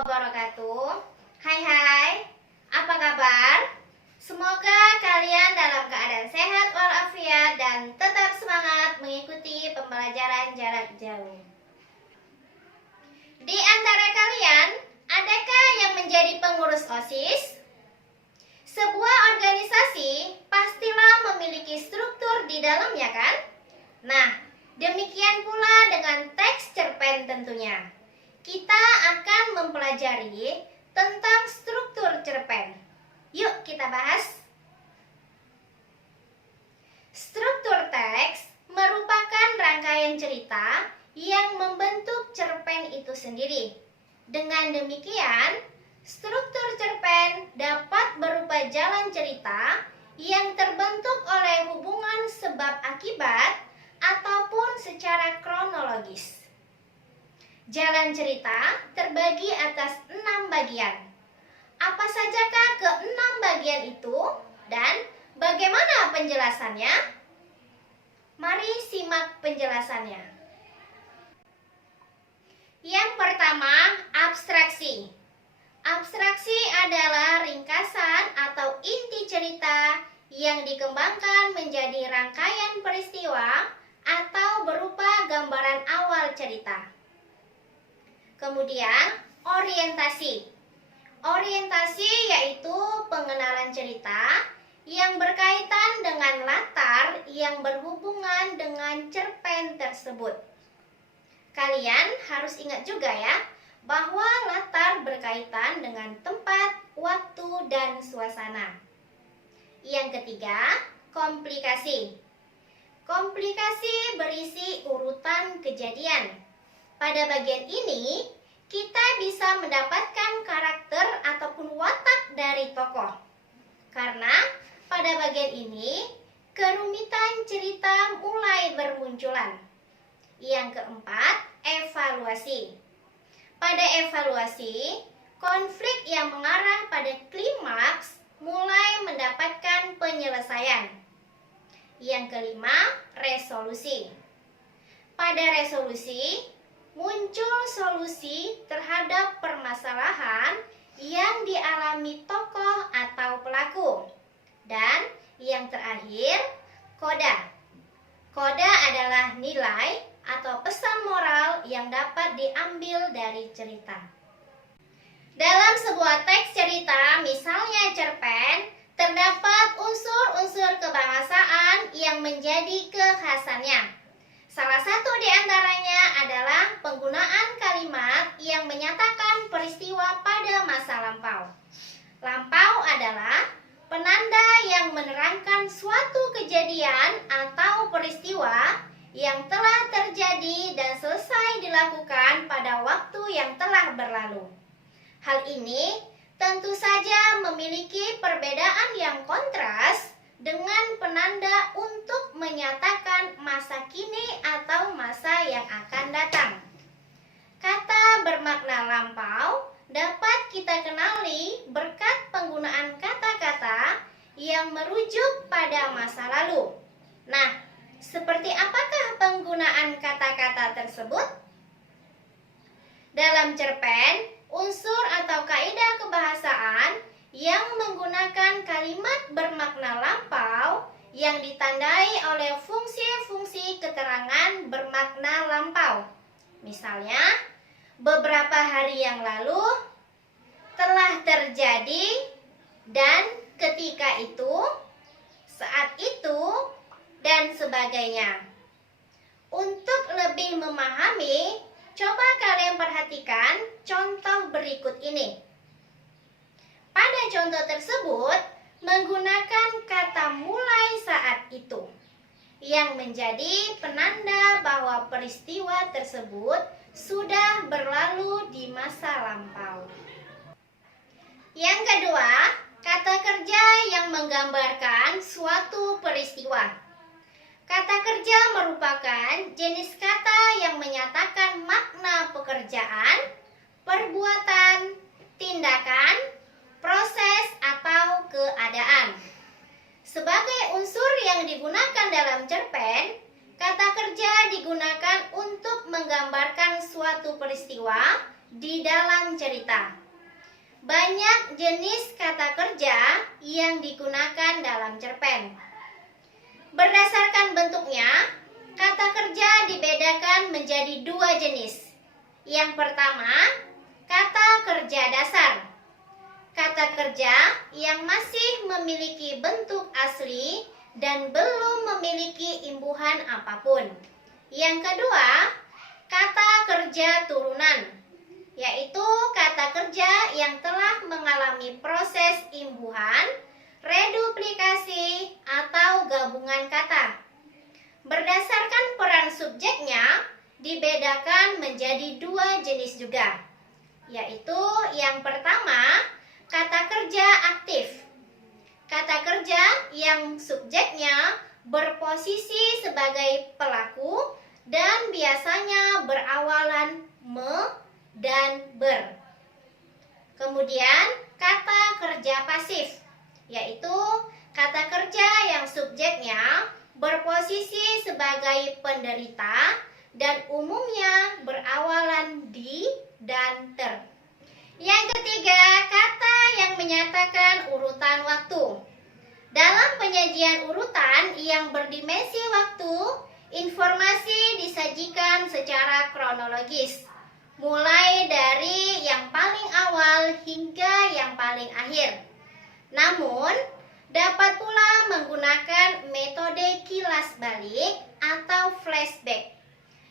wabarakatuh. Hai, apa kabar? Semoga kalian dalam keadaan sehat walafiat dan tetap semangat mengikuti pembelajaran jarak jauh. Di antara kalian, adakah yang menjadi pengurus OSIS? Sebuah organisasi pastilah memiliki struktur di dalamnya, kan? Nah, demikian pula dengan teks cerpen tentunya. Kita akan mempelajari tentang struktur cerpen. Yuk kita bahas. Struktur teks merupakan rangkaian cerita yang membentuk cerpen itu sendiri. Dengan demikian, struktur cerpen dapat berupa jalan cerita yang terbentuk oleh hubungan sebab akibat ataupun secara kronologis. Jalan cerita terbagi atas 6 bagian. Apa sajakah ke-6 bagian itu dan bagaimana penjelasannya? Mari simak penjelasannya. Yang pertama, abstraksi. Abstraksi adalah ringkasan atau inti cerita yang dikembangkan menjadi rangkaian peristiwa atau berupa gambaran awal cerita. Kemudian, orientasi. Orientasi yaitu pengenalan cerita yang berkaitan dengan latar yang berhubungan dengan cerpen tersebut. Kalian harus ingat juga ya, bahwa latar berkaitan dengan tempat, waktu, dan suasana. Yang ketiga, komplikasi. Komplikasi berisi urutan kejadian. Pada bagian ini, kita bisa mendapatkan karakter ataupun watak dari tokoh. Karena pada bagian ini, kerumitan cerita mulai bermunculan. Yang keempat, evaluasi. Pada evaluasi, konflik yang mengarah pada klimaks mulai mendapatkan penyelesaian. Yang kelima, resolusi. Pada resolusi, muncul solusi terhadap permasalahan yang dialami tokoh atau pelaku. Dan yang terakhir, koda. Koda adalah nilai atau pesan moral yang dapat diambil dari cerita. Dalam sebuah teks cerita, misalnya cerpen, terdapat unsur-unsur kebahasaan yang menjadi kekhasannya. Salah satu di antaranya adalah penggunaan kalimat yang menyatakan peristiwa pada masa lampau. Lampau adalah penanda yang menerangkan suatu kejadian atau peristiwa yang telah terjadi dan selesai dilakukan pada waktu yang telah berlalu. Hal ini tentu saja memiliki perbedaan yang kontras dengan penanda untuk menyatakan masa kini atau masa yang akan datang. Kata bermakna lampau dapat kita kenali berkat penggunaan kata-kata yang merujuk pada masa lalu. Nah, seperti apakah penggunaan kata-kata tersebut? Dalam cerpen, unsur atau kaidah kebahasaan yang menggunakan kalimat bermakna lampau yang ditandai oleh fungsi-fungsi keterangan bermakna lampau. Misalnya, beberapa hari yang lalu, telah terjadi, dan ketika itu, saat itu, dan sebagainya. Untuk lebih memahami, coba kalian perhatikan contoh berikut ini. Pada contoh tersebut, menggunakan kata mulai saat itu, yang menjadi penanda bahwa peristiwa tersebut sudah berlalu di masa lampau. Yang kedua, kata kerja yang menggambarkan suatu peristiwa. Kata kerja merupakan jenis kata yang menyatakan makna pekerjaan, perbuatan, tindakan, proses, atau keadaan. Sebagai unsur yang digunakan dalam cerpen, Kata kerja digunakan untuk menggambarkan suatu peristiwa di dalam cerita. Banyak jenis kata kerja yang digunakan dalam cerpen. Berdasarkan bentuknya, kata kerja dibedakan menjadi dua jenis. Yang pertama, kata kerja dasar. Kata kerja yang masih memiliki bentuk asli dan belum memiliki imbuhan apapun. Yang kedua, kata kerja turunan, yaitu kata kerja yang telah mengalami proses imbuhan, reduplikasi, atau gabungan kata. Berdasarkan peran subjeknya, dibedakan menjadi dua jenis juga, yaitu yang pertama, kata kerja aktif. Kata kerja yang subjeknya berposisi sebagai pelaku dan biasanya berawalan me dan ber. Kemudian kata kerja pasif, yaitu kata kerja yang subjeknya berposisi sebagai penderita dan umumnya berawalan di dan ter. Yang ketiga, kata yang menyatakan urutan waktu. Dalam penyajian urutan yang berdimensi waktu, informasi disajikan secara kronologis, mulai dari yang paling awal hingga yang paling akhir. Namun, dapat pula menggunakan metode kilas balik atau flashback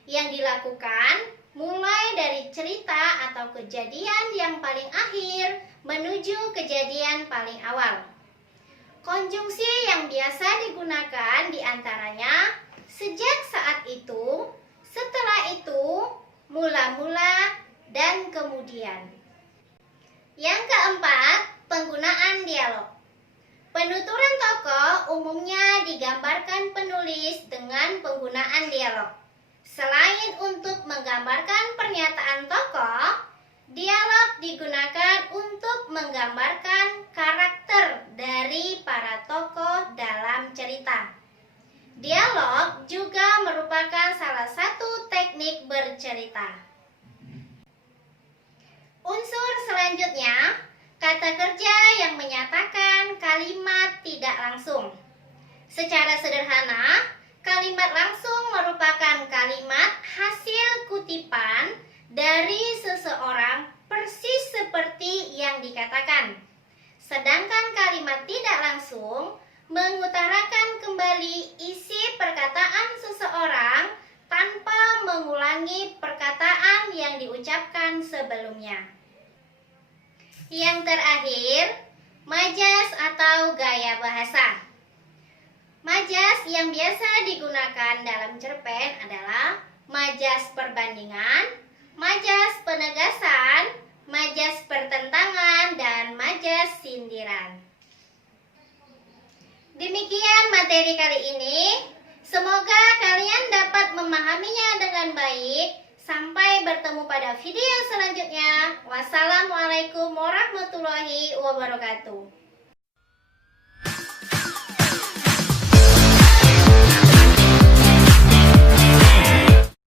yang dilakukan mulai dari cerita atau kejadian yang paling akhir menuju kejadian paling awal. Konjungsi yang biasa digunakan diantaranya sejak saat itu, setelah itu, mula-mula, dan kemudian. Yang keempat, penggunaan dialog. Penuturan tokoh umumnya digambarkan penulis dengan penggunaan dialog. Selain untuk menggambarkan pernyataan tokoh, dialog digunakan untuk menggambarkan karakter dari para tokoh dalam cerita. Dialog juga merupakan salah satu teknik bercerita. Unsur selanjutnya, kata kerja yang menyatakan kalimat tidak langsung. Secara sederhana, kalimat langsung merupakan kalimat hasil kutipan dari seseorang persis seperti yang dikatakan. Sedangkan kalimat tidak langsung mengutarakan kembali isi perkataan seseorang tanpa mengulangi perkataan yang diucapkan sebelumnya. Yang terakhir, majas atau gaya bahasa. Majas yang biasa digunakan dalam cerpen adalah majas perbandingan, majas penegasan, majas pertentangan, dan majas sindiran. Demikian materi kali ini. Semoga kalian dapat memahaminya dengan baik. Sampai bertemu pada video selanjutnya. Wassalamualaikum warahmatullahi wabarakatuh.